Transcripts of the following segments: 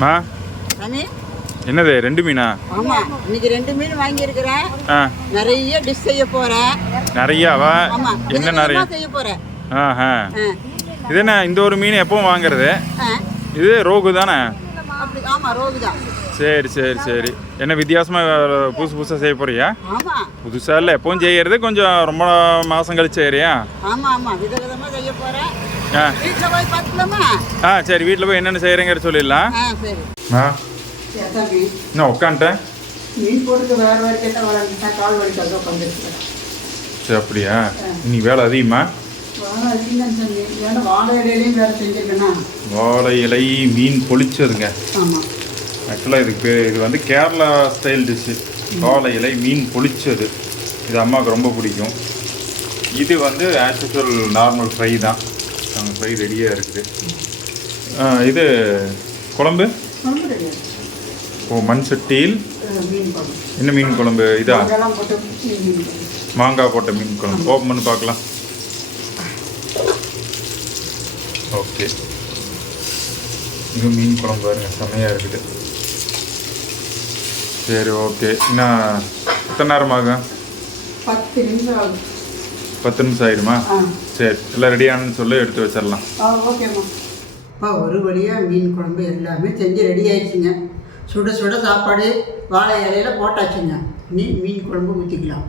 மா என்னது ரெண்டு மீனா? ஆமா இன்னைக்கு ரெண்டு மீன் வாங்கியிருக்கிறேன் ஆ. நிறைய டிஷ் செய்ய போறேன் நிறையாவா? என்ன நிறைய? செய்ய போறேன் ஆஹா. இது என்ன இந்த ஒரு மீன் எப்பவும் வாங்குறது. இது ரோகு தானே? ஆமா ரோகு தான். சரி சரி சரி. என்ன வித்தியாசமா புதுசு புதுசாக செய்ய போறியா? ஆமா. புதுசாக இல்லை எப்பவும் செய்யறது கொஞ்சம் ரொம்ப மாதம் கழிச்சு செய்யறியா? ஆமா ஆமா விதவிதமா செய்ய போறேன் ஆ. வீட்டுல போய் பார்த்துக்கலாமா? ஆ சரி வீட்டில் போய் என்னென்ன செய்கிறேங்கிற சொல்லிடலாம். ஆ சரி. ஆ. நான் உட்காந்துட்டேன் மீன் போட்டுக்கு வேற வேற கேட்டால் வளர்ந்துட்டா கால் வலிக்காத உட்காந்துருக்கிறேன் சரி அப்படியா? இன்னைக்கு வேலை அதிகமா? வாழை இலை மீன் பொளிச்சதுங்க. ஆமா. ஆக்சுவலாக இதுக்கு இது வந்து கேரளா ஸ்டைல் டிஷ்ஷு வாழை இலை மீன் பொளிச்சது. இது அம்மாவுக்கு ரொம்ப பிடிக்கும். இது வந்து ஆஸ் யூஸ்வல் நார்மல் ஃப்ரை தான். நம்ம ஃப்ரை ரெடியாக இருக்குது. இது குழம்பு? ஓ மண் சட்டியில்? என்ன மீன் குழம்பு? இதா? மாங்காய் போட்ட மீன் குழம்பு. ஓப்பன் பண்ணி பார்க்கலாம். ஓகே. இது மீன் குழம்பு பாருங்க. செம்மையாக இருக்குது. சரி ஓகே. இன்னும் எத்தனை நேரம் ஆகும்? பத்து நிமிஷம் ஆகுது பத்து நிமிஷம் ஆயிடுமா ஆ. சரி எல்லாம் ரெடியானு சொல்லி எடுத்து வச்சிடலாம். ஓகேம்மா அப்பா ஒரு வழியாக மீன் குழம்பு எல்லாமே செஞ்சு ரெடி ஆயிடுச்சுங்க. சுட சுட சாப்பாடு வாழை இலையில போட்டாச்சுங்க. நீ மீன் குழம்பு ஊற்றிக்கலாம்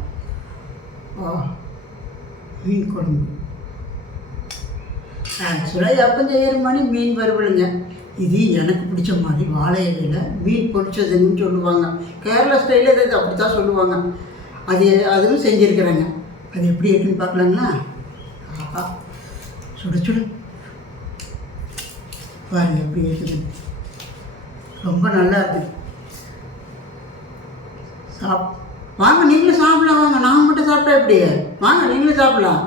ஆ மீன் குழம்பு. ஆக்சுவலாக எப்போ செய்கிற மாதிரி மீன் வறுவலுங்க. இது எனக்கு பிடிச்ச மாதிரி வாழை இலையில மீன் பொரிச்சதுன்னு சொல்லுவாங்க. கேரளா ஸ்டைலில் இது அப்படி தான் சொல்லுவாங்க. அது அதுவும் செஞ்சுருக்குறேங்க. அது எப்படி இருக்குன்னு பார்க்கலாங்களா? ஆஹா. சுட சுட. பாருங்க எப்படி இருக்குது. ரொம்ப நல்லா இருக்குது சாப் வாங்க நீங்களும் சாப்பிடலாம் வாங்க. நான் மட்டும் சாப்பிட்டா எப்படி? வாங்க நீங்களும் சாப்பிடலாம்.